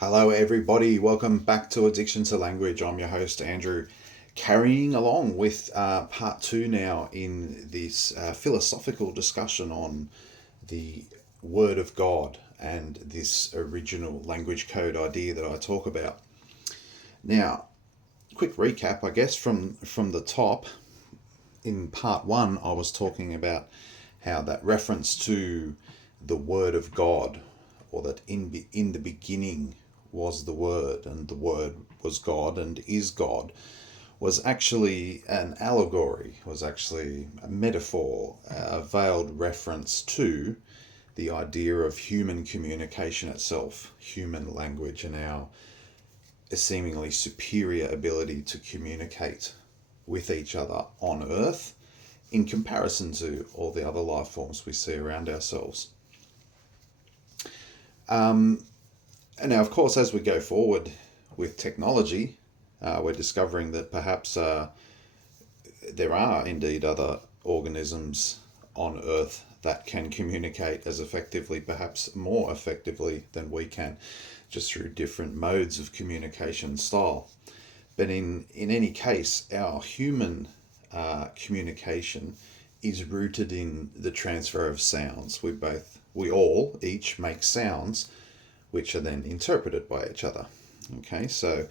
Hello, everybody. Welcome back to Addiction to Language. I'm your host, Andrew, carrying along with part two now in this philosophical discussion on the Word of God and this original language code idea that I talk about. Now, quick recap, I guess, from the top. In part one, I was talking about how that reference to the Word of God, or that in the beginning was the Word, and the Word was God and is God, was actually an allegory, was actually a metaphor, a veiled reference to the idea of human communication itself, human language, and our seemingly superior ability to communicate with each other on Earth in comparison to all the other life forms we see around ourselves. And now, of course, as we go forward with technology, we're discovering that perhaps there are indeed other organisms on Earth that can communicate as effectively, perhaps more effectively than we can, just through different modes of communication style. But in any case, our human communication is rooted in the transfer of sounds. We all each make sounds which are then interpreted by each other. Okay, so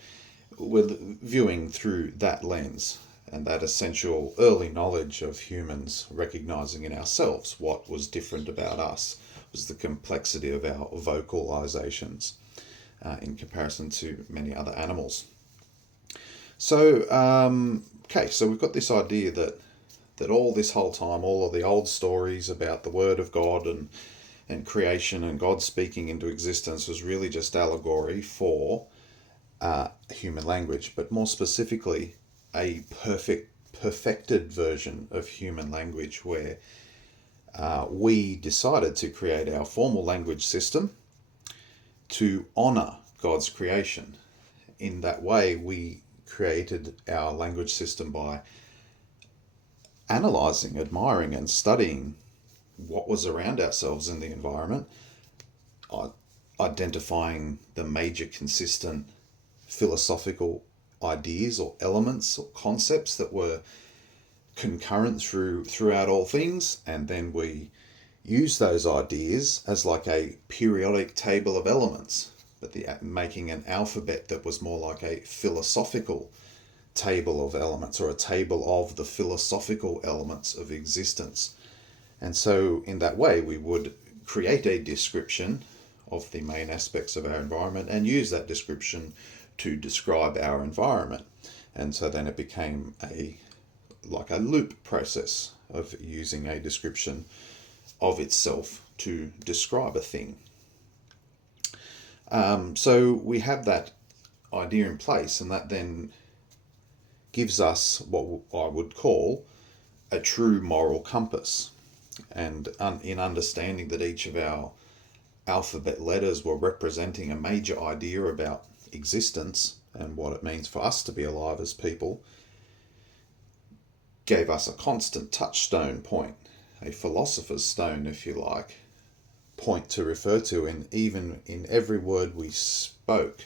we're viewing through that lens and that essential early knowledge of humans recognizing in ourselves what was different about us was the complexity of our vocalizations in comparison to many other animals. So, so we've got this idea that all this whole time, all of the old stories about the Word of God and creation and God speaking into existence was really just allegory for human language, but more specifically, a perfected version of human language where we decided to create our formal language system to honor God's creation. In that way, we created our language system by analyzing, admiring, and studying what was around ourselves in the environment, identifying the major consistent philosophical ideas or elements or concepts that were concurrent throughout all things, and then we use those ideas as like a periodic table of elements, but making an alphabet that was more like a philosophical table of elements, or a table of the philosophical elements of existence. And so in that way we would create a description of the main aspects of our environment and use that description to describe our environment. And so then it became like a loop process of using a description of itself to describe a thing. So we have that idea in place, and that then gives us what I would call a true moral compass. And in understanding that each of our alphabet letters were representing a major idea about existence and what it means for us to be alive as people, gave us a constant touchstone point, a philosopher's stone, if you like, point to refer to. And even in every word we spoke,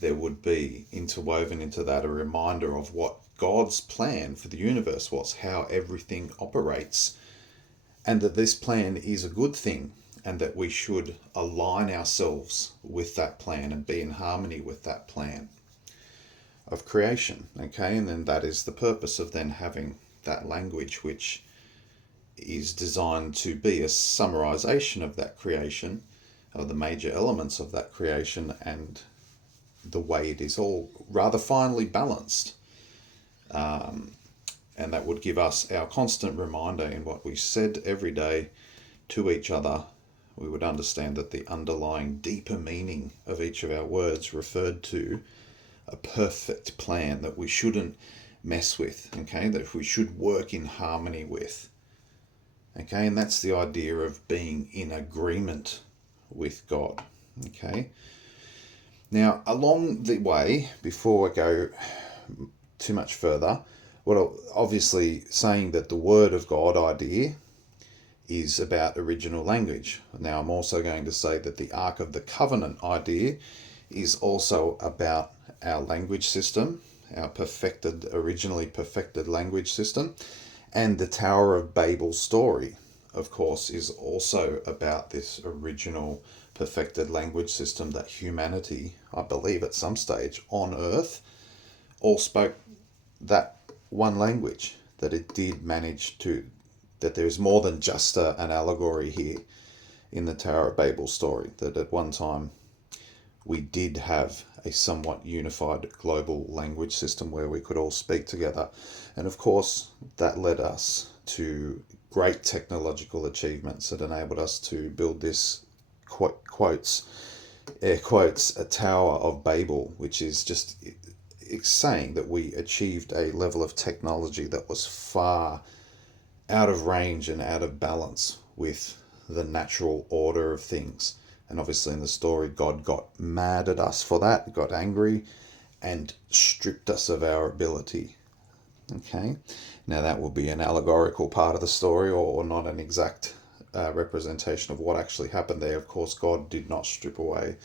there would be interwoven into that a reminder of what God's plan for the universe was, how everything operates, and that this plan is a good thing, and that we should align ourselves with that plan and be in harmony with that plan of creation. Okay, and then that is the purpose of then having that language, which is designed to be a summarization of that creation, of the major elements of that creation, and the way it is all rather finely balanced. And that would give us our constant reminder in what we said every day to each other. We would understand that the underlying deeper meaning of each of our words referred to a perfect plan that we shouldn't mess with, okay, that we should work in harmony with. Okay, and that's the idea of being in agreement with God. Okay. Now, along the way, before I go too much further, obviously saying that the Word of God idea is about original language. Now, I'm also going to say that the Ark of the Covenant idea is also about our language system, our originally perfected language system, and the Tower of Babel story, of course, is also about this original perfected language system that humanity, I believe at some stage on Earth, all spoke that one language, that it did manage to, that there's more than just an allegory here in the Tower of Babel story, that at one time we did have a somewhat unified global language system where we could all speak together. And of course, that led us to great technological achievements that enabled us to build this, air quotes, a Tower of Babel, which is just it's saying that we achieved a level of technology that was far out of range and out of balance with the natural order of things. And obviously in the story, God got mad at us for that, got angry, and stripped us of our ability. Okay, now that will be an allegorical part of the story, or not an exact representation of what actually happened there. Of course, God did not strip away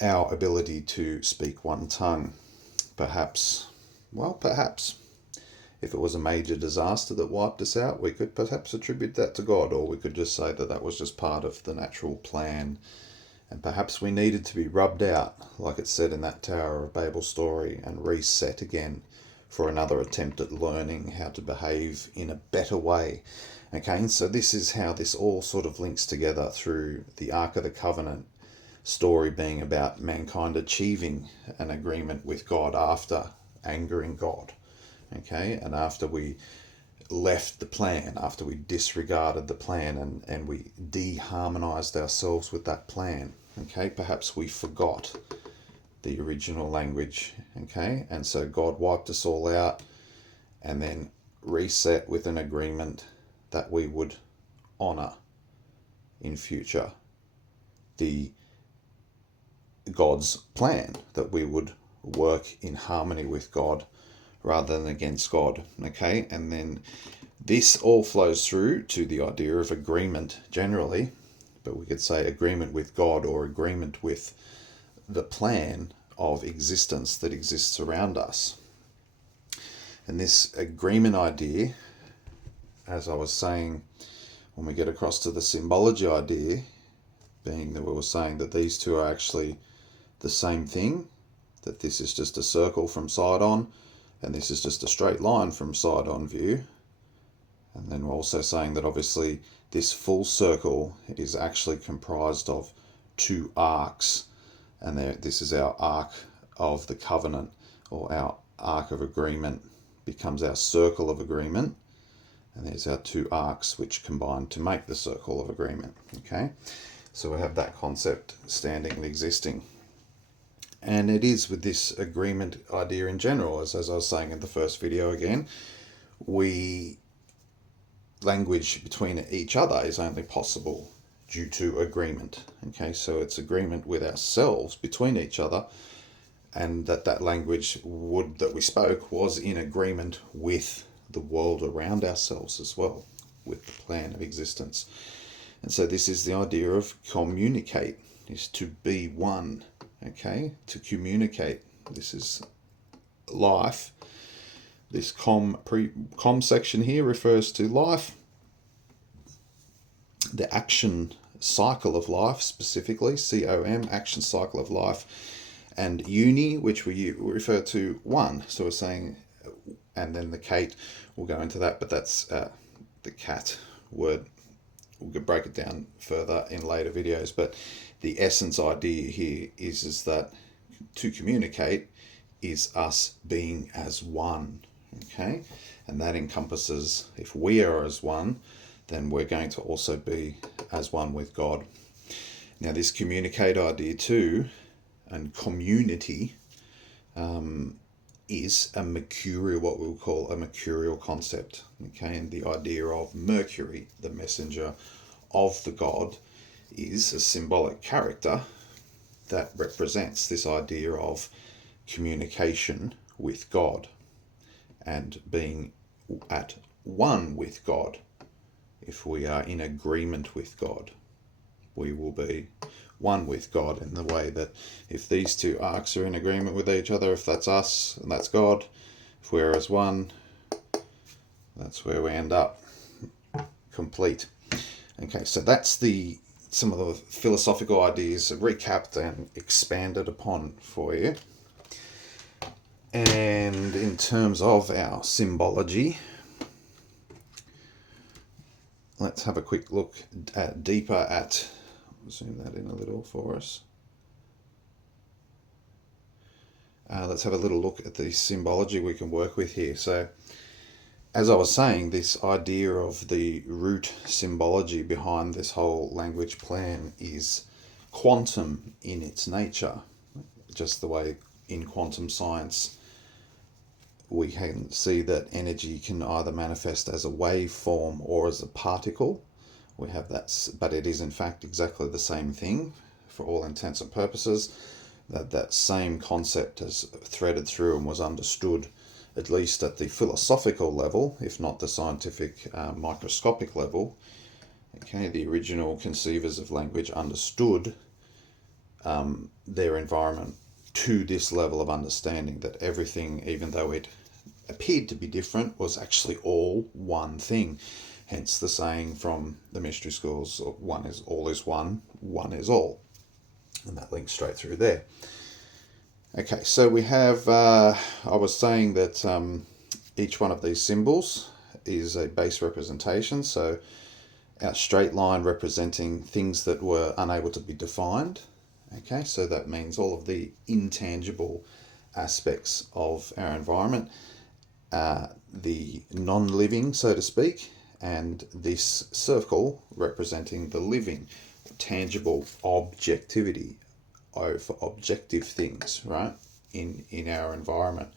our ability to speak one tongue. Perhaps, if it was a major disaster that wiped us out, we could perhaps attribute that to God, or we could just say that that was just part of the natural plan. And perhaps we needed to be rubbed out, like it said in that Tower of Babel story, and reset again for another attempt at learning how to behave in a better way. Okay, and so this is how this all sort of links together through the Ark of the Covenant story being about mankind achieving an agreement with God after angering God. Okay, and after we left the plan, after we disregarded the plan and we de-harmonized ourselves with that plan. Okay, perhaps we forgot the original language. Okay, and so God wiped us all out and then reset with an agreement that we would honor in future the God's plan, that we would work in harmony with God rather than against God. Okay, and then this all flows through to the idea of agreement generally, but we could say agreement with God or agreement with the plan of existence that exists around us. And this agreement idea, as I was saying, when we get across to the symbology idea, being that we were saying that these two are actually the same thing, that this is just a circle from side on, and this is just a straight line from side on view. And then we're also saying that obviously this full circle is actually comprised of two arcs, and this is our Ark of the Covenant, or our Ark of Agreement becomes our circle of agreement, and there's our two arcs which combine to make the circle of agreement. Okay, so we have that concept standing and existing. And it is with this agreement idea in general, as I was saying in the first video again, language between each other is only possible due to agreement. Okay, so it's agreement with ourselves between each other, and that language that we spoke was in agreement with the world around ourselves as well, with the plan of existence. And so this is the idea of communicate, is to be one. Okay, to communicate. This is life. This com section here refers to life, the action cycle of life, specifically COM, action cycle of life, and uni, which we refer to one. So we're saying, and then the Kate, we'll go into that, but that's the cat word. We'll break it down further in later videos, but the essence idea here is that to communicate is us being as one. Okay, and that encompasses, if we are as one, then we're going to also be as one with God. Now this communicate idea too, and community, is a mercurial, what we'll call a mercurial concept. Okay, and the idea of Mercury, the messenger of the God, is a symbolic character that represents this idea of communication with God and being at one with God. if we are in agreement with God. We will be one with God in the way that if these two arcs are in agreement with each other, if that's us and that's God, if we're as one, that's where we end up, complete. Okay, so that's some of the philosophical ideas recapped and expanded upon for you. And in terms of our symbology, let's have a quick look deeper at, zoom that in a little for us. Let's have a little look at the symbology we can work with here. So, as I was saying, this idea of the root symbology behind this whole language plan is quantum in its nature. Just the way in quantum science we can see that energy can either manifest as a waveform or as a particle. We have that, but it is in fact exactly the same thing for all intents and purposes. That same concept is threaded through and was understood, at least at the philosophical level, if not the scientific microscopic level. Okay, the original conceivers of language understood their environment to this level of understanding, that everything, even though it appeared to be different, was actually all one thing. Hence the saying from the mystery schools, one is all is one, one is all. And that links straight through there. Okay, so we have, I was saying that each one of these symbols is a base representation. So our straight line representing things that were unable to be defined. Okay, so that means all of the intangible aspects of our environment, the non-living, so to speak, and this circle representing the living, tangible objectivity for objective things, right, in our environment.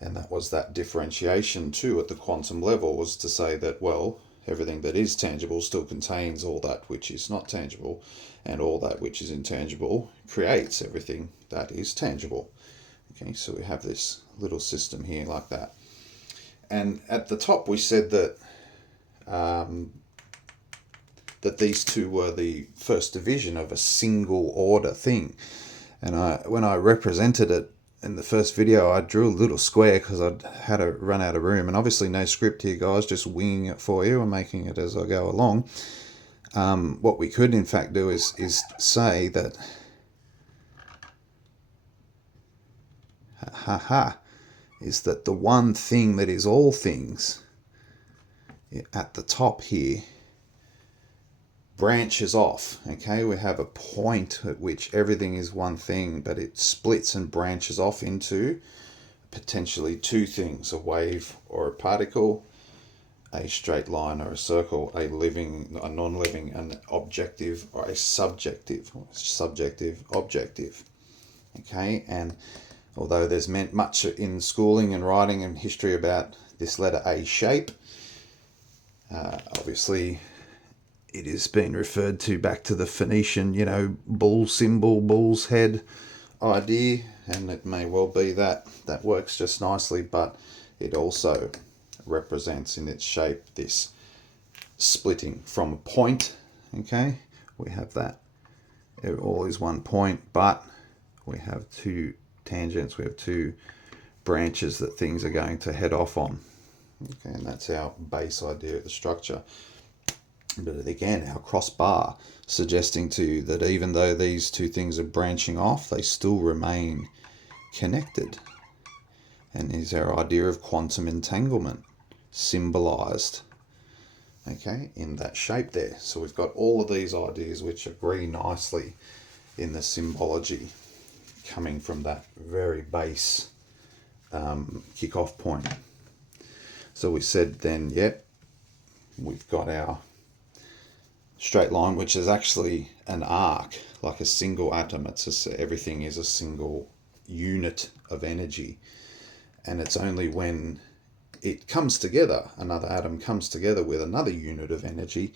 And that was that differentiation too at the quantum level, was to say that, well, everything that is tangible still contains all that which is not tangible, and all that which is intangible creates everything that is tangible. Okay, so we have this little system here like that. And at the top we said that that these two were the first division of a single order thing. And when I represented it in the first video, I drew a little square because I'd had to run out of room. And obviously no script here, guys, just winging it for you and making it as I go along. What we could in fact do is say that is that the one thing that is all things at the top here branches off. Okay, we have a point at which everything is one thing, but it splits and branches off into potentially two things: a wave or a particle, a straight line or a circle, a living, a non-living, an objective or a subjective objective. Okay, and although there's meant much in schooling and writing and history about this letter A shape, obviously it is being referred to back to the Phoenician, bull symbol, bull's head idea, and it may well be that works just nicely, but it also represents in its shape this splitting from a point. Okay, we have that. It all is one point, but we have two tangents, we have two branches that things are going to head off on. Okay, and that's our base idea of the structure. But again, our crossbar suggesting to you that even though these two things are branching off, they still remain connected. And is our idea of quantum entanglement symbolized, okay, in that shape there. So we've got all of these ideas which agree nicely in the symbology, coming from that very base kick-off point. So we said then, we've got our straight line, which is actually an arc, like a single atom. Everything is a single unit of energy, and it's only when it comes together, another atom comes together with another unit of energy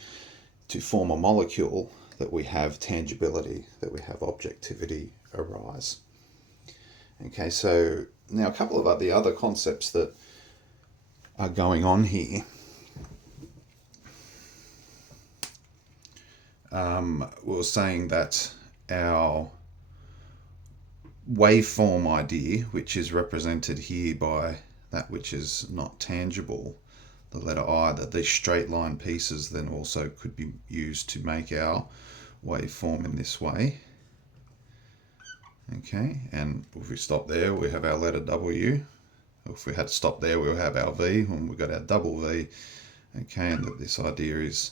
to form a molecule, that we have tangibility, that we have objectivity arise. Okay, so now a couple of the other concepts that are going on here. we were saying that our waveform idea, which is represented here by that which is not tangible, the letter I, that these straight line pieces then also could be used to make our waveform in this way. Okay, and if we stop there, we have our letter W. If we had stopped there, we'll have our V, and we've got our double V. Okay, and that this idea is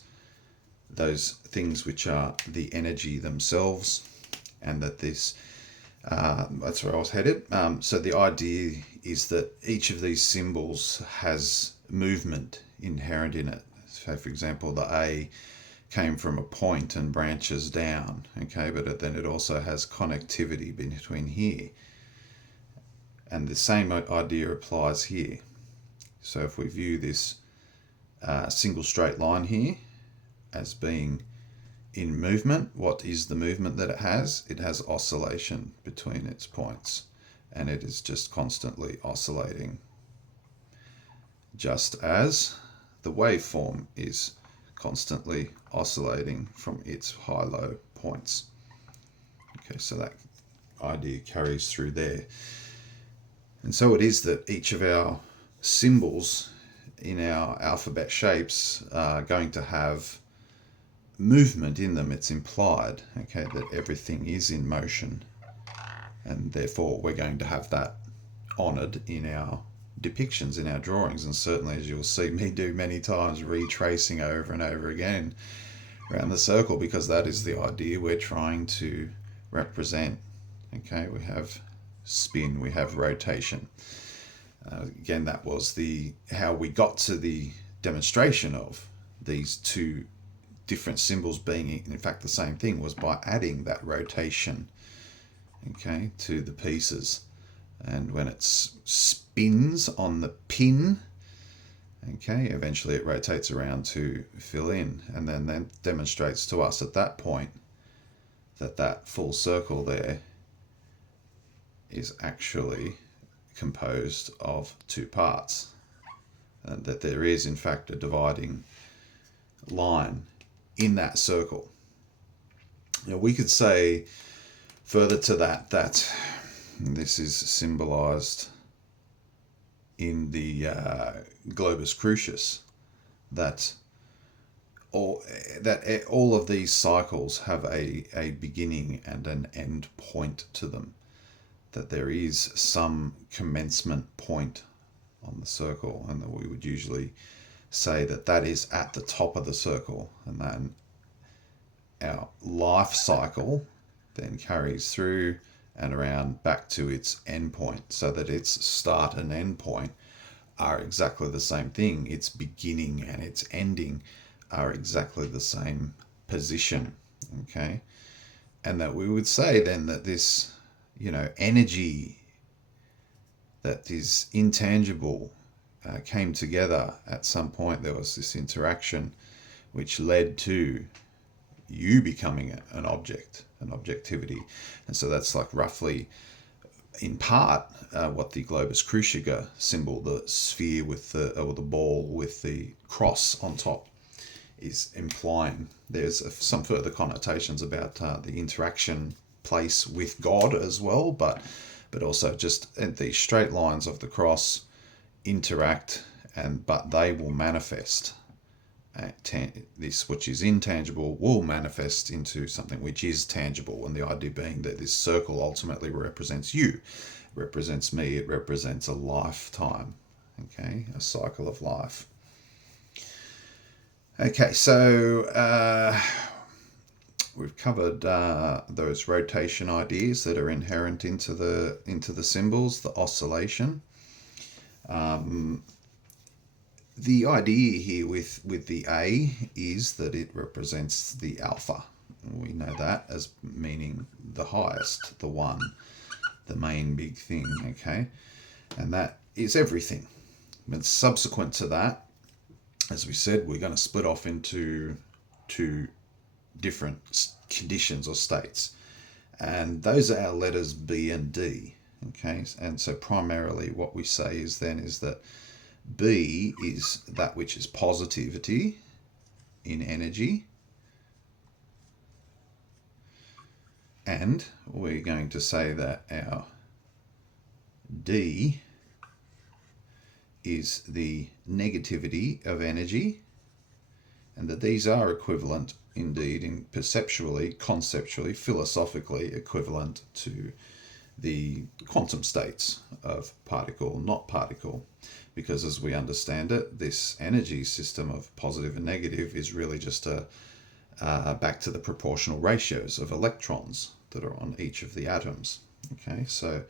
those things which are the energy themselves, and that this, that's where I was headed. So the idea is that each of these symbols has movement inherent in it. So for example, the A came from a point and branches down, okay, but then it also has connectivity between here. And the same idea applies here. So if we view this single straight line here as being in movement, what is the movement that it has? It has oscillation between its points, and it is just constantly oscillating, just as the waveform is constantly oscillating from its high-low points. Okay, so that idea carries through there. And so it is that each of our symbols in our alphabet shapes are going to have movement in them. It's implied, okay, that everything is in motion, and therefore we're going to have that honoured in our depictions, in our drawings, and certainly, as you'll see me do many times, retracing over and over again around the circle, because that is the idea we're trying to represent. Okay, we have spin, we have rotation. Again, that was how we got to the demonstration of these two different symbols being in fact the same thing, was by adding that rotation, okay, to the pieces. And when it spins on the pin, okay, eventually it rotates around to fill in, and then that demonstrates to us at that point that that full circle there is actually composed of two parts, and that there is in fact a dividing line in that circle. Now we could say further to that this is symbolized in the globus crucis, that all of these cycles have a beginning and an end point to them, that there is some commencement point on the circle, and that we would usually say that is at the top of the circle, and then our life cycle then carries through and around back to its end point, so that its start and end point are exactly the same thing. Its beginning and its ending are exactly the same position, okay? And that we would say then that this, energy that is intangible came together at some point. There was this interaction which led to you becoming an object, an objectivity. And so that's like roughly, in part, what the globus crucis symbol, the sphere with or the ball with the cross on top, is implying. There's some further connotations about the interaction place with God as well, but also just these straight lines of the cross interact, but they will manifest. This which is intangible will manifest into something which is tangible, and the idea being that this circle ultimately represents you, represents me, it represents a lifetime, okay, a cycle of life. Okay, so we've covered those rotation ideas that are inherent into the symbols, the oscillation. The idea here with the A is that it represents the alpha. We know that as meaning the highest, the one, the main big thing, okay? And that is everything. But subsequent to that, as we said, we're going to split off into two different conditions or states. And those are our letters B and D, okay? And so primarily what we say is that B is that which is positivity in energy, And we're going to say that our D is the negativity of energy, and that these are equivalent indeed in perceptually, conceptually, philosophically equivalent to the quantum states of particle, not particle, because as we understand it, this energy system of positive and negative is really just back to the proportional ratios of electrons that are on each of the atoms. Okay, so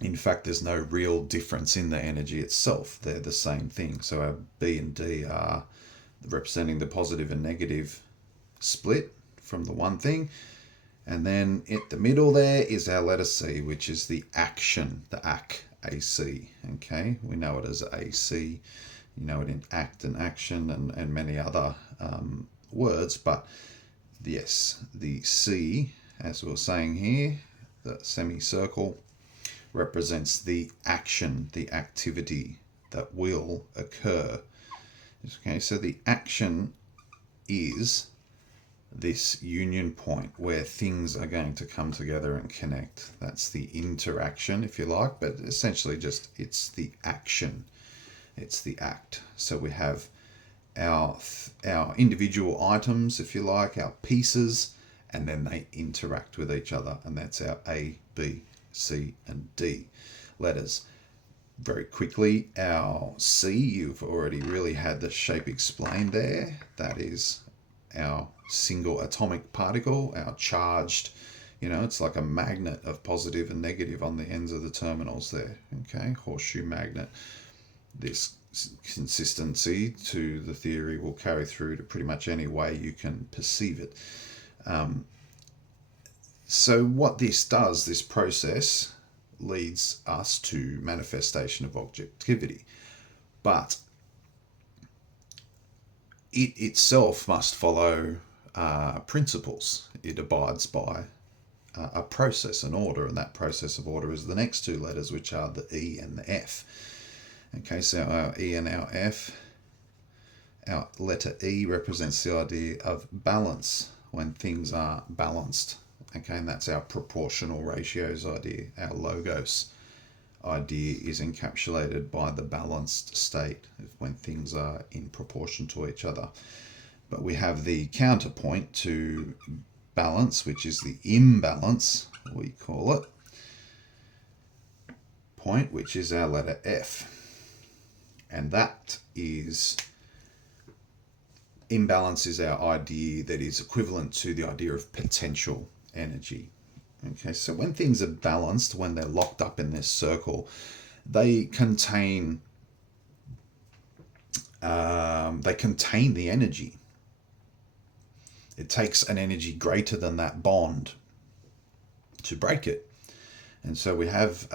in fact, there's no real difference in the energy itself. They're the same thing. So our B and D are representing the positive and negative split from the one thing. And then in the middle there is our letter C, which is the action, the AC. Okay, we know it as AC. You know it in act and action and many other words. But yes, the C, as we were saying here, the semicircle, represents the action, the activity that will occur. Okay, so the action is this union point where things are going to come together and connect. That's the interaction, if you like, but essentially just it's the action, it's the act. So we have our individual items, if you like, our pieces, and then they interact with each other, and that's our A, B, C, and D letters. Very quickly, our C, you've already really had the shape explained there. That is our single atomic particle, our charged, it's like a magnet of positive and negative on the ends of the terminals there. Okay, horseshoe magnet. This consistency to the theory will carry through to pretty much any way you can perceive it. So what this does, this process, leads us to manifestation of objectivity. But it itself must follow principles. It abides by a process, an order, and that process of order is the next two letters, which are the E and the F. Okay, so our E and our F, our letter E represents the idea of balance, when things are balanced. Okay, and that's our proportional ratios idea. Our logos idea is encapsulated by the balanced state when things are in proportion to each other. But we have the counterpoint to balance, which is the imbalance, we call it, point, which is our letter F. And that is, imbalance is our idea that is equivalent to the idea of potential energy. Okay, so when things are balanced, when they're locked up in this circle, they contain the energy. It takes an energy greater than that bond to break it. And so we have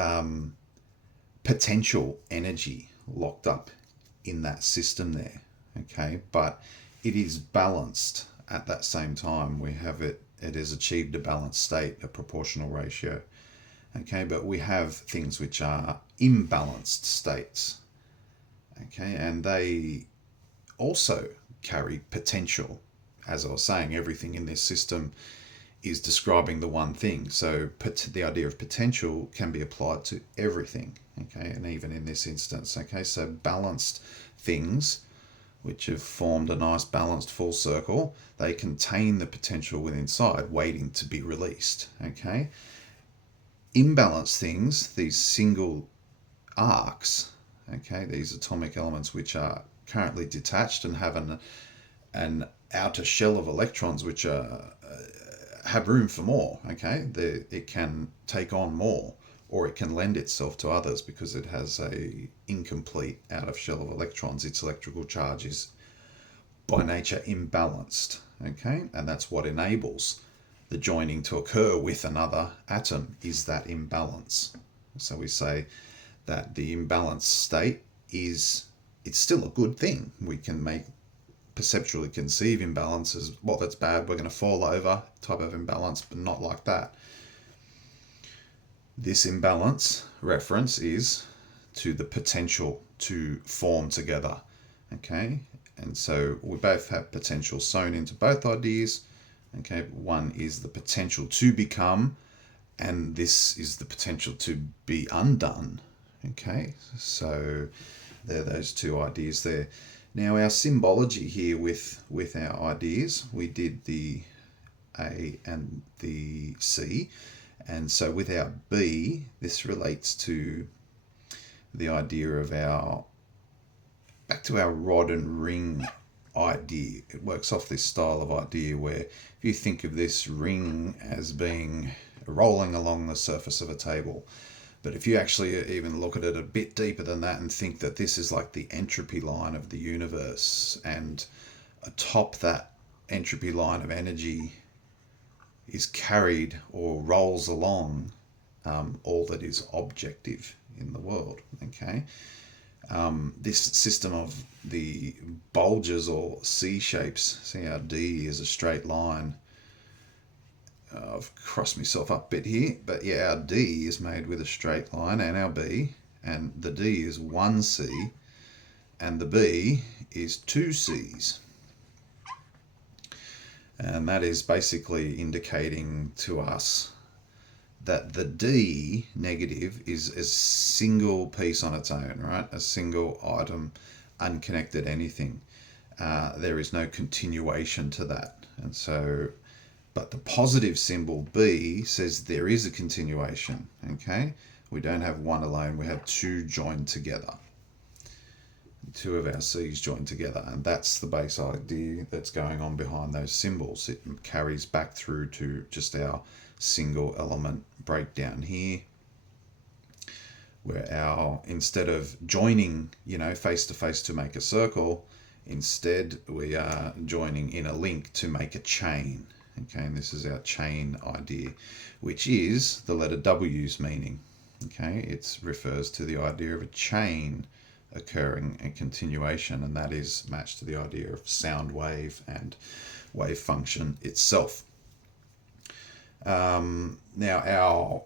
potential energy locked up in that system there. Okay, but it is balanced at that same time. We have it has achieved a balanced state, a proportional ratio. Okay, but we have things which are imbalanced states. Okay, and they also carry potential. As I was saying, everything in this system is describing the one thing. So the idea of potential can be applied to everything. Okay, and even in this instance. Okay, so balanced things, which have formed a nice balanced full circle, they contain the potential within inside waiting to be released. Okay, imbalanced things, these single arcs, okay, these atomic elements which are currently detached and have an outer shell of electrons which have room for more. Okay, it can take on more, or it can lend itself to others because it has a incomplete outer shell of electrons. Its electrical charge is by nature imbalanced. Okay, and that's what enables the joining to occur with another atom, is that imbalance. So we say that the imbalanced state it's still a good thing. We can perceptually conceive imbalance as, well, that's bad, we're going to fall over type of imbalance, but not like that. This imbalance reference is to the potential to form together. Okay, and so we both have potential sewn into both ideas, Okay, one is the potential to become, and this is the potential to be undone. Okay, so there are those two ideas there. Now our symbology here with our ideas, we did the A and the C, and so with our B, this relates to the idea of back to our rod and ring idea. It works off this style of idea where if you think of this ring as being rolling along the surface of a table, but if you actually even look at it a bit deeper than that and think that this is like the entropy line of the universe, and atop that entropy line of energy is carried or rolls along all that is objective in the world. Okay, this system of the bulges or C shapes, see how D is a straight line. I've crossed myself up a bit here, but yeah, our D is made with a straight line, and our B, and the D is one C, and the B is two C's. And that is basically indicating to us that the D negative is a single piece on its own, right? A single item, unconnected anything. There is no continuation to that. And so, but the positive symbol B says there is a continuation, okay? We don't have one alone, we have two joined together. Two of our C's joined together, and that's the base idea that's going on behind those symbols. It carries back through to just our single element breakdown here, where instead of joining, face to face to make a circle, instead we are joining in a link to make a chain. Okay, and this is our chain idea, which is the letter W's meaning. Okay, it refers to the idea of a chain occurring and continuation, and that is matched to the idea of sound wave and wave function itself. Now our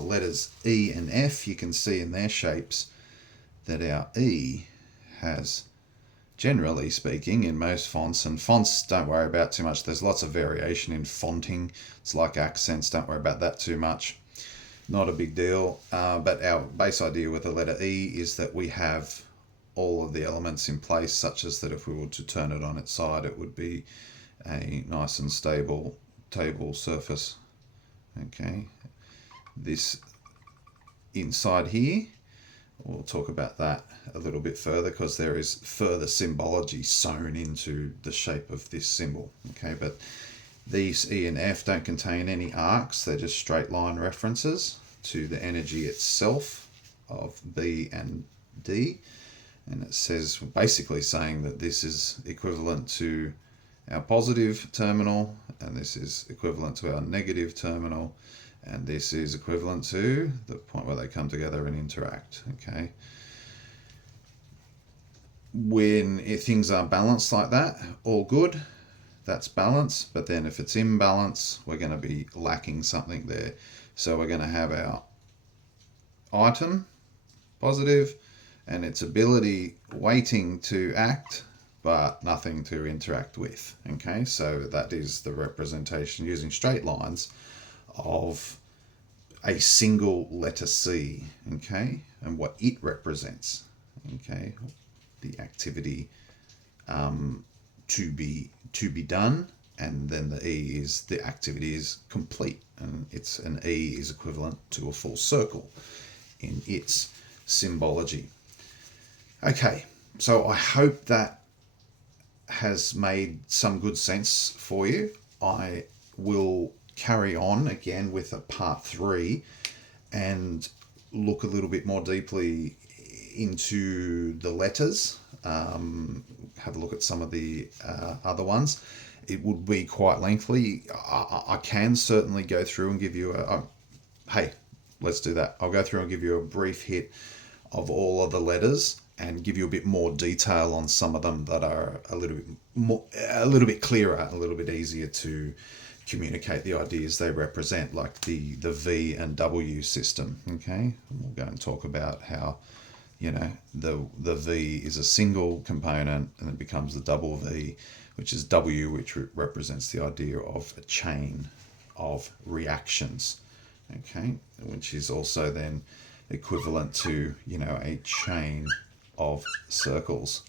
letters E and F, you can see in their shapes that our E has, generally speaking, in most fonts, and fonts don't worry about too much, there's lots of variation in fonting, it's like accents, don't worry about that too much, not a big deal, but our base idea with the letter E is that we have all of the elements in place, such as that if we were to turn it on its side, it would be a nice and stable table surface. Okay, this inside here, we'll talk about that a little bit further because there is further symbology sewn into the shape of this symbol. Okay, but these E and F don't contain any arcs, they're just straight line references to the energy itself of B and D. And it says, basically saying that this is equivalent to our positive terminal, and this is equivalent to our negative terminal, and this is equivalent to the point where they come together and interact. Okay. When things are balanced like that, all good, that's balance. But then if it's imbalance, we're going to be lacking something there. So we're going to have our item, positive, and its ability waiting to act, but nothing to interact with. Okay, so that is the representation using straight lines of a single letter C, okay, and what it represents, okay, the activity to be done, and then the E is the activity is complete, and it's an E is equivalent to a full circle in its symbology. Okay, so I hope that has made some good sense for you. I will carry on again with a part 3 and look a little bit more deeply into the letters, have a look at some of the other ones. It would be quite lengthy. I can certainly go through and give you hey, let's do that. I'll go through and give you a brief hit of all of the letters and give you a bit more detail on some of them that are a little bit clearer, a little bit easier to communicate the ideas they represent, like the V and W system. Okay, and we'll go and talk about how the V is a single component, and it becomes the double V, which is W, which represents the idea of a chain of reactions, okay, which is also then equivalent to, a chain of circles.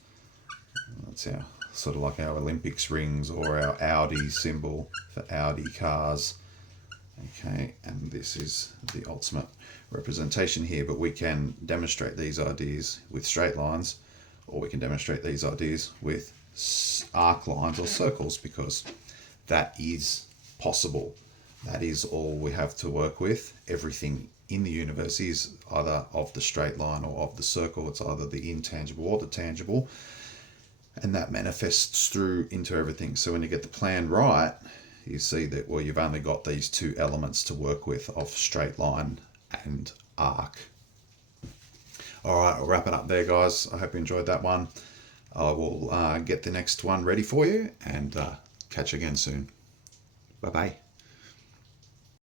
That's our sort of like our Olympics rings, or our Audi symbol for Audi cars. Okay, and this is the ultimate representation here, but we can demonstrate these ideas with straight lines, or we can demonstrate these ideas with arc lines or circles, because that is possible. That is all we have to work with. Everything in the universe is either of the straight line or of the circle. It's either the intangible or the tangible, and that manifests through into everything. So when you get the plan right, you see that, well, you've only got these two elements to work with, of straight line and arc. All right, I'll wrap it up there, guys. I hope you enjoyed that one. I will get the next one ready for you, and catch you again soon. Bye-bye.